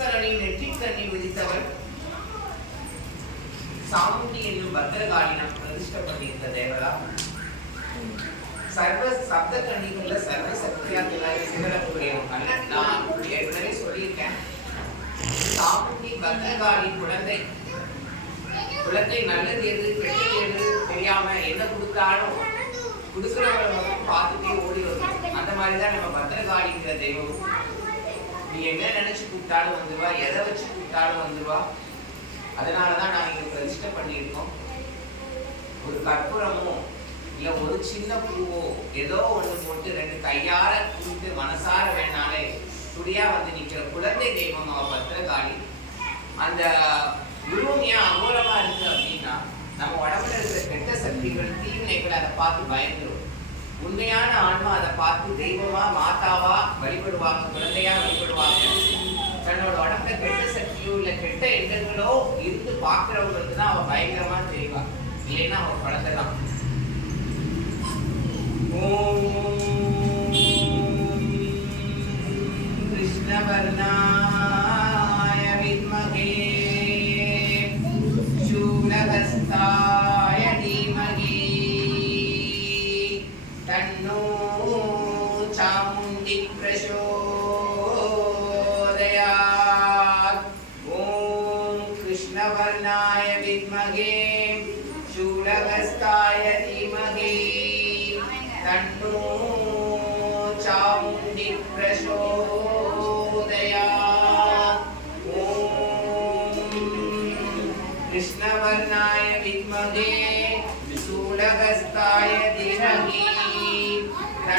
ஈஸ்வரனின் நெற்றிக்கண்ணி விதித்தவர் சாமுண்டி என்னும் பத்ரகாளி நாம் பிரதிஷ்டை பண்ணியிருந்த தேவதா. சர்வ சப்த கண்ணிகள்ல சர்வ சக்தியா சிவரக்கூடிய நான் ஏற்கனவே சொல்லியிருக்கேன். சாமுண்டி பத்ரகாளி குழந்தை நல்லது எது கெட்டது எது தெரியாம என்ன கொடுத்தாலும் கொடுக்கிறவங்களை பார்த்துட்டே ஓடி வரும். அந்த மாதிரிதான் நம்ம பத்ரகாளிங்கிற தெய்வம். நீ என்ன நினைச்சு கூப்பிட்டாலும் வந்துருவா, எதை வச்சு கூப்பிட்டாலும் வந்துருவா. அதனாலதான் நாங்க இங்க பிரதிஷ்டை பண்ணியிருக்கோம். ஒரு கற்பூரமோ இல்ல ஒரு சின்ன பூவோ ஏதோ ஒண்ணு போட்டு ரெண்டு கையார கூப்பிட்டு மனசார வேணாலே துடியா வந்து நிக்கிற குழந்தை தெய்வம் அவ பத்ரகாளி. அந்த உருவம் ஏன் அகோரமா இருக்கு அப்படின்னா, நம்ம உடம்புல இருக்கிற கெட்ட சக்திகள் தீவினைகள் அதை பார்த்து பயந்துரும். உண்மையான ஆன்மா அதை பார்த்து தெய்வமா மாதாவா வழிபடுவாங்க, குழந்தையா வழிபடுவாங்க. தன்னோட உடம்புல கெட்ட சக்தியோ இல்ல கெட்ட எண்ணங்களோ இருந்து பாக்குறவங்களுக்கு தான் அவ பயங்கரமா தெரிவா, இல்லைன்னா அவ குழந்தை தான். ஓம் கிருஷ்ணவர்ணாய வித்மகே சூலஹஸ்தாய தீமஹி தன்னோ சாமுண்டி பிரசோதயாத். ஓம் கிருஷ்ணவர்ணாய வித்மகே சூலஹஸ்தாய தீமஹி தன்னோ